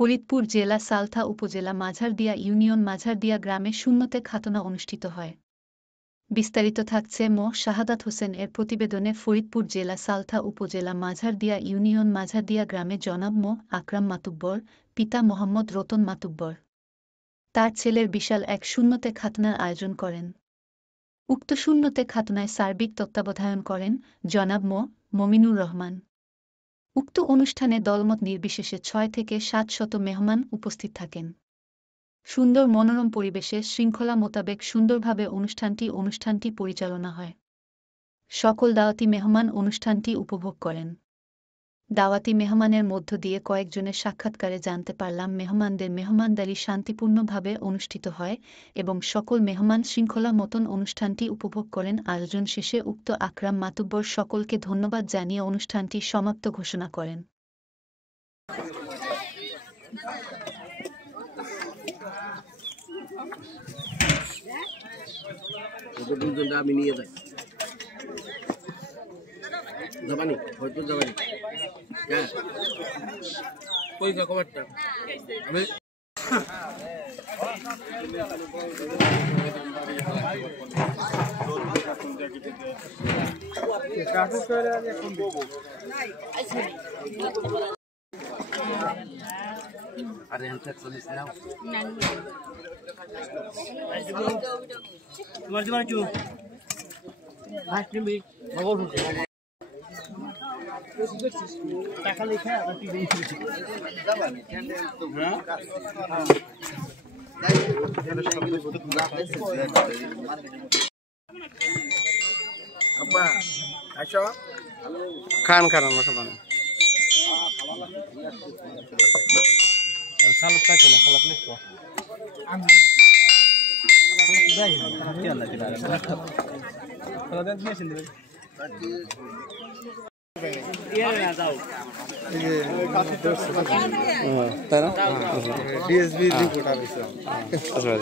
ফরিদপুর জেলা সালথা উপজেলা মাঝারদিয়া ইউনিয়ন মাঝারদিয়া গ্রামে সুন্নতে খাতনা অনুষ্ঠিত হয়। বিস্তারিত থাকছে শাহাদাত হোসেন এর প্রতিবেদনে। ফরিদপুর জেলা সালথা উপজেলা মাঝারদিয়া ইউনিয়ন মাঝারদিয়া গ্রামে জনাব আকরাম মাতুব্বর, পিতা মোহাম্মদ রতন মাতুব্বর তার ছেলের বিশাল এক সুন্নতে খাতনার আয়োজন করেন। উক্ত সুন্নতে খাতনায় সার্বিক তত্ত্বাবধায়ন করেন জনাব মমিনুর রহমান। উক্ত অনুষ্ঠানে দলমত নির্বিশেষে ৬ থেকে ৭০০ মেহমান উপস্থিত থাকেন। সুন্দর মনোরম পরিবেশে শৃঙ্খলা মোতাবেক সুন্দরভাবে অনুষ্ঠানটি পরিচালনা হয়। সকল দাওয়াতি মেহমান অনুষ্ঠানটি উপভোগ করেন। দাওয়াতি মেহমানের মধ্য দিয়ে কয়েকজনের সাক্ষাৎকারে জানতে পারলাম মেহমানদের মেহমানদারি শান্তিপূর্ণভাবে অনুষ্ঠিত হয় এবং সকল মেহমান শৃঙ্খলা মতন অনুষ্ঠানটি উপভোগ করেন। আয়োজন শেষে উক্ত আকরাম মাতুব্বর সকলকে ধন্যবাদ জানিয়ে অনুষ্ঠানটি সমাপ্ত ঘোষণা করেন। আমি নিয়ে যাই যাবানি হয়তো যাবানি কই খবরটা আমি আরে হ্যান্ডশেক চলিস নাও তোমার জীবন কি ভাই তুমি মগল টাকা লেখা আর কি দেই যাবানি হ্যাঁ আব্বা আসো খান আমরা সবাই সালাদ থাকে না সালাদ নিস তো আমি যাই কি আল্লাহ দিলা সালাদ দিয়েছেন দেবে না যাও এই যে তারা ডিএসবি রিপোর্ট আছে আচ্ছা